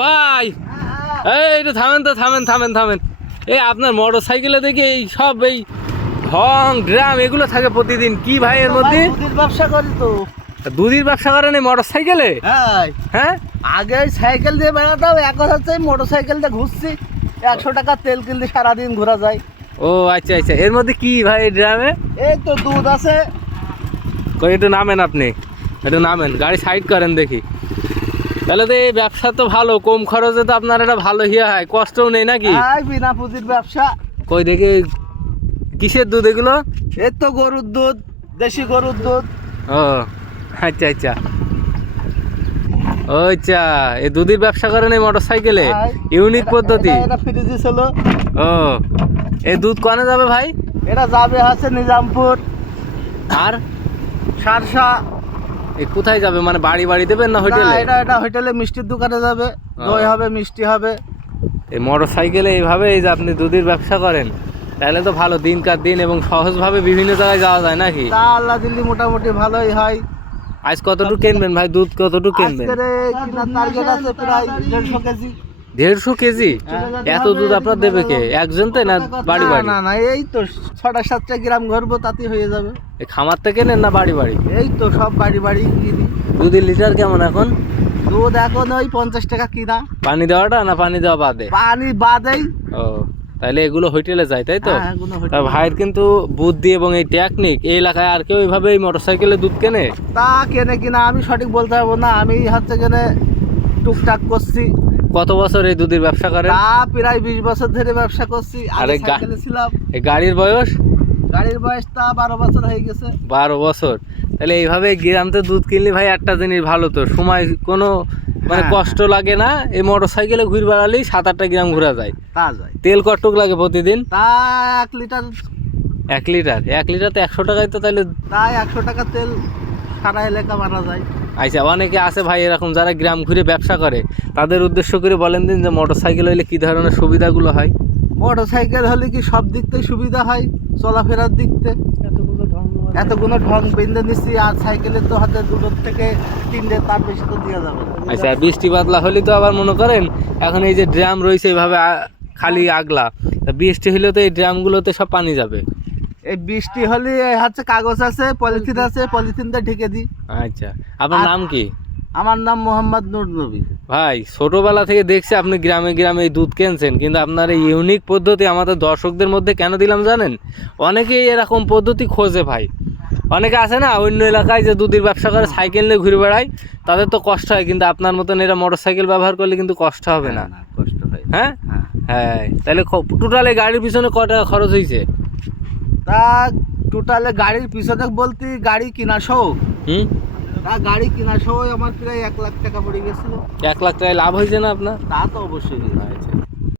ভাই। এই একটু থামেন তো থামেন থামেন থামেন। এই আপনার মোটর সাইকেলে দেখি এই সব এই ঢং ড্রাম এগুলো থাকে প্রতিদিন। কি ভাই এর মধ্যে? ব্যবসা করি তো। দুধের ব্যবসা করেন এই মোটর সাইকেলে হ্যাঁ। হ্যাঁ? আগে সাইকেল দিয়ে বেড়াতাম এখন হচ্ছে মোটর সাইকেল দিয়ে ঘুরছি। একশো টাকা তেল কিনলে সারাদিন ঘোরা যায়। ও আচ্ছা আচ্ছা। এর মধ্যে কি ভাই ড্রামে এই তো দুধ আছে। কই একটু নামেন আপনি। একটু নামেন। গাড়ি সাইড করেন দেখি। তাহলে তো এই ব্যবসা তো ভালো কম খরচে তো আপনার এটা ভালো ইয়ে হয়। কষ্টও নেই নাকি? বিনা পুঁজির ব্যবসা। কই দেখি কিসের দুধ এগুলো? এই তো গরুর দুধ দেশি গরুর দুধ। ও আচ্ছা আচ্ছা। আচ্ছা এই দুধের ব্যবসা করেন এই মোটর সাইকেলে ইউনিক পদ্ধতি? এটা- এটা ফ্রিজে ছিল। ও এই দুধ কনে যাবে ভাই? এটা যাবে হচ্ছে নিজামপুর। আর? সারসা। এই কোথায় যাবে? মানে বাড়ি বাড়ি দেবেন না হোটেলে? এটা এটা হোটেলে মিষ্টির দোকানে যাবে। দই হবে মিষ্টি হবে। এই মোটর সাইকেলে এইভাবে এই যে আপনি দুধের ব্যবসা করেন তাহলে তো ভালো দিন কার দিন এবং সহজভাবে বিভিন্ন জায়গায় যাওয়া যায় নাকি? তা আল্লাহ দিল্লি মোটামুটি ভালোই হয়। আজ কতটুকু কিনবেন ভাই? দুধ কতটুকু কিনবেন? আজকে কিনার টার্গেট আছে প্রায় দেড়শো কেজি। দেড়শো কেজি? এত দুধ আপনার দেবে কে? একজন তো না বাড়ি বাড়ি? না না এই তো ছটা সাতটা গ্রাম ঘরবো তাতে হয়ে যাবে। খামার থেকে নেন না বাড়ি বাড়ি? এই তো সব বাড়ি বাড়ি দুধের লিটার কেমন এখন? দুধ এখন ওই পঞ্চাশ টাকা কিনা। পানি দেওয়াটা না পানি দেওয়া বাদে? পানি বাদেই। ও তাহলে এগুলো হোটেলে যায় তাই তো? হ্যাঁ, তা ভাইয়ের কিন্তু বুদ্ধি এবং এই টেকনিক এই এলাকায় আর কেউ এইভাবে এই মোটরসাইকেলে দুধ কেনে? তা কেনে কিনা আমি সঠিক বলতে পারব না। আমি হচ্ছে কেনে টুকটাক করছি। কত বছর এই দুধের ব্যবসা করেন? তা প্রায় বিশ বছর ধরে ব্যবসা করছি। আরে সাইকেলে ছিলাম। এই গাড়ির বয়স? গাড়ির বয়স তা বারো বছর হয়ে গেছে। বারো বছর। তাহলে এইভাবে গ্রামতে দুধ কিনলে ভাই একটা জিনিস ভালো তো সময় কোনো মানে হ্যাঁ। কষ্ট লাগে না এই মোটর সাইকেলে ঘুরে বেড়ালেই সাত আটটা গ্রাম ঘোরা যায়। তা যায়। তেল কটুক লাগে প্রতিদিন? তা এক লিটার। এক লিটার? এক লিটার তো একশো টাকায় তো তাহলে তাই একশো টাকা তেল সারা এলাকা মারা যায়। আচ্ছা অনেকে আছে ভাই এরকম যারা গ্রাম ঘুরে ব্যবসা করে তাদের উদ্দেশ্য করে বলেন দিন যে মোটর সাইকেল হইলে কী ধরনের সুবিধাগুলো হয়? মোটর সাইকেল হলে কি সব দিক থেকে সুবিধা হয় চলাফেরার দিক থেকে এতগুলো ঢং বেঁধে নিচ্ছি আর সাইকেলে তো হাতে দুটো থেকে তিনটে তার বেশি তো দেওয়া যাবে। আচ্ছা বৃষ্টি বাদলা হলে তো আবার মনে করেন এখন এই যে ড্রাম রয়েছে এইভাবে খালি আগলা তা বৃষ্টি হলে তো এই ড্রামগুলোতে সব পানি যাবে। এই বৃষ্টি হলে এই হচ্ছে কাগজ আছে পলিথিন আছে পলিথিনটা ঢেকে দিই। আচ্ছা আপনার নাম কি? আমার নাম মোহাম্মদ নুর নবী। ভাই ছোটবেলা থেকে দেখছি আপনি গ্রামে গ্রামে এই দুধ কিনছেন কিন্তু আপনার এই ইউনিক পদ্ধতি আমাদের দর্শকদের মধ্যে কেন দিলাম জানেন? অনেকেই এরকম পদ্ধতি খোঁজে ভাই। অনেকে আছে না অন্য এলাকায় যে দুধের ব্যবসা করে সাইকেল নিয়ে ঘুরে বেড়ায় তাদের তো কষ্ট হয় কিন্তু আপনার মতন এরা মোটর সাইকেল ব্যবহার করলে কিন্তু কষ্ট হবে না। কষ্ট হয়। হ্যাঁ? হ্যাঁ। হ্যাঁ তাহলে টোটাল এই গাড়ির পিছনে ক টাকা খরচ হয়েছে তা টোটালে গাড়ির পিছনে বলতে গাড়ি কিনা সহ। হুম? তা গাড়ি কিনা সহ আমার প্রায় এক লাখ টাকা পড়ে গেছিল। এক লাখ টাকায় লাভ হয়েছে না আপনার? তা তো অবশ্যই আচ্ছা।